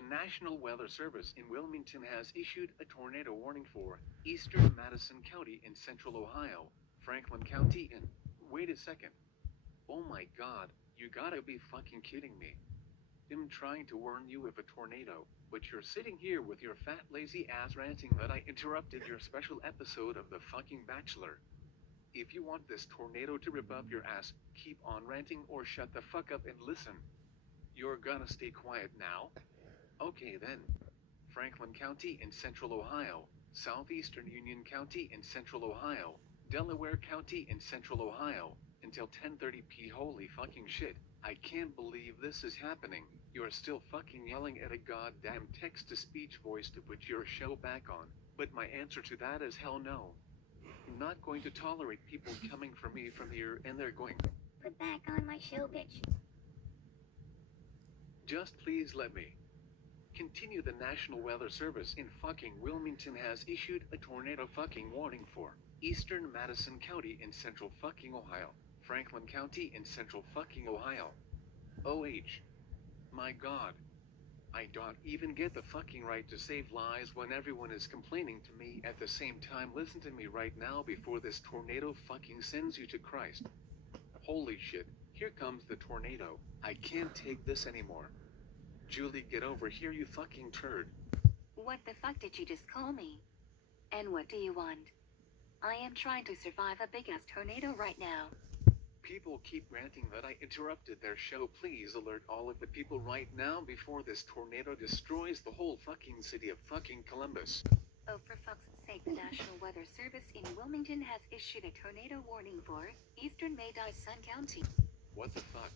The National Weather Service in Wilmington has issued a tornado warning for eastern Madison County in central Ohio, Franklin County and... Wait a second. Oh my god, you gotta be fucking kidding me. I'm trying to warn you of a tornado, but you're sitting here with your fat lazy ass ranting that I interrupted your special episode of The Fucking Bachelor. If you want this tornado to rip up your ass, keep on ranting or shut the fuck up and listen. You're gonna stay quiet now? Okay then. Franklin County in central Ohio, southeastern Union County in central Ohio, Delaware County in central Ohio, until 10:30 p. Holy fucking shit, I can't believe this is happening. You're still fucking yelling at a goddamn text-to-speech voice to put your show back on, but my answer to that is hell no. I'm not going to tolerate people coming for me from here and they're going, "Put back on my show, bitch." Just please let me continue. The National Weather Service in fucking Wilmington has issued a tornado fucking warning for eastern Madison County in central fucking Ohio, Franklin County in central fucking Ohio. OH. My god. I don't even get the fucking right to save lives when everyone is complaining to me at the same time. Listen to me right now before this tornado fucking sends you to Christ. Holy shit, here comes the tornado. I can't take this anymore. Julie, get over here, you fucking turd. What the fuck did you just call me? And what do you want? I am trying to survive a big-ass tornado right now. People keep ranting that I interrupted their show. Please alert all of the people right now before this tornado destroys the whole fucking city of fucking Columbus. Oh, for fuck's sake, the National Weather Service in Wilmington has issued a tornado warning for eastern Madison County. What the fuck?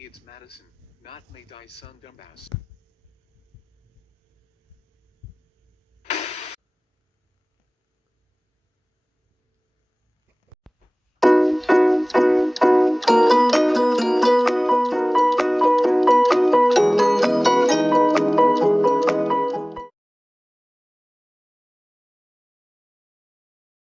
It's Madison, not Madison, dumbass.